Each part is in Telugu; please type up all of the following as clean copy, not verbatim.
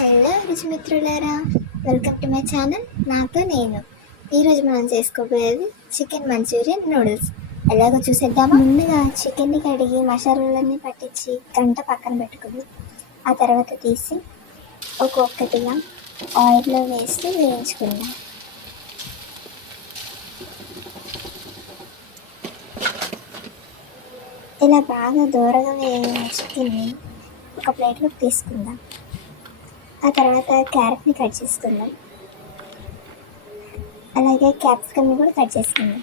హలో రుచిమిత్రులారా, వెల్కమ్ టు మై ఛానల్. నాతో నేను ఈరోజు మనం చేసుకోబోయేది చికెన్ మంచూరియన్ నూడిల్స్. ఎలాగో చూసేద్దామా. ముందుగా చికెన్ని కడిగి మసాలాలన్నీ పట్టించి గంట పక్కన పెట్టుకుని ఆ తర్వాత తీసి ఒక్కొక్కటిగా ఆయిల్లో వేసి వేయించుకుందాం. ఇలా బాగా దూరగా వేగిన చికెన్ని ఒక ప్లేట్లోకి తీసుకుందాం. ఆ తర్వాత క్యారెట్ని కట్ చేసుకుందాం, అలాగే క్యాప్సికమ్ని కూడా కట్ చేసుకుందాం.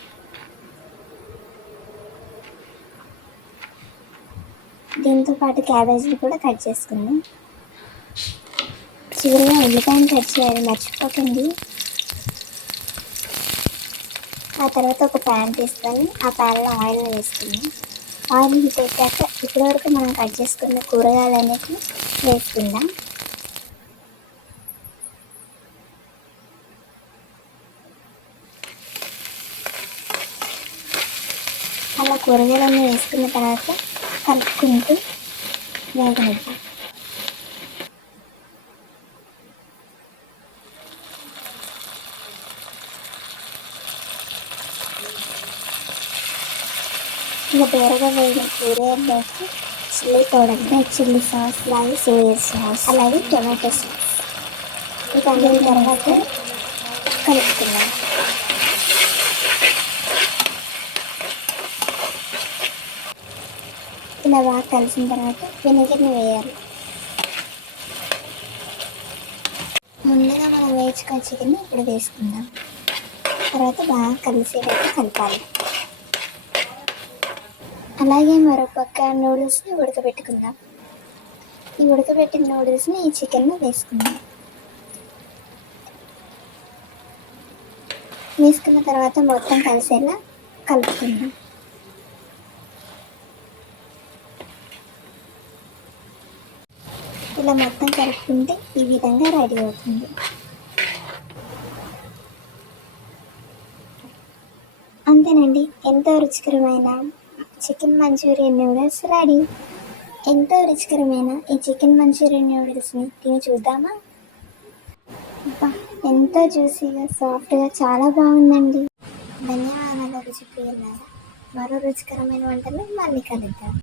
దీంతో పాటు క్యాబేజీని కూడా కట్ చేసుకుందాం. చివరిగా ఉల్లిపాయను కట్ చేయాలి, మర్చిపోకండి. ఆ తర్వాత ఒక ప్యాన్ తీసుకొని ఆ ప్యాన్లో ఆయిల్ వేసుకుందాం. ఆయిల్ హీట్ అయ్యాక ఇప్పటివరకు మనం కట్ చేసుకున్న కూరగాయలన్నిటిని వేసుకుందాం. అలా కూరగాయలన్నీ వేసుకున్న తర్వాత కలుపుకుంటూ వేగనిద్దాం. ఇలా దూరగా వేగిన కూరగాయల్లోకి chilli powder, red chilli sauce, అలాగే సోయా సాస్, అలాగే టొమాటో సాస్ వీటన్నిటి తర్వాత కలుపుకుందాం. ఇలా బాగా కలిసిన తర్వాత వెనిగర్ని వేయాలి. ముందుగా మనం వేయించుకున్న చికెన్ని ఇప్పుడు వేసుకుందాం. తర్వాత బాగా కలిసేటట్టు కలపాలి. అలాగే మరో పక్క నూడిల్స్ని ఉడకబెట్టుకుందాం. ఈ ఉడకబెట్టిన నూడిల్స్ని ఈ చికెన్లో వేసుకుందాం. వేసుకున్న తర్వాత మొత్తం కలిసేలా కలుపుకుందాం. ఇలా మొత్తం కలుపుకుంటే ఈ విధంగా రెడీ అవుతుంది. అంతేనండి, ఎంతో రుచికరమైన చికెన్ మంచూరియన్ నూడిల్స్ రెడీ. ఎంతో రుచికరమైన ఈ చికెన్ మంచూరియన్ నూడిల్స్ని తిని చూద్దామా. ఎంతో జ్యూసీగా, సాఫ్ట్గా, చాలా బాగుందండి. ధన్యవాదాలు రుచి ప్రియులారా. మరో రుచికరమైన వంటలు మళ్ళీ కలుద్దాం.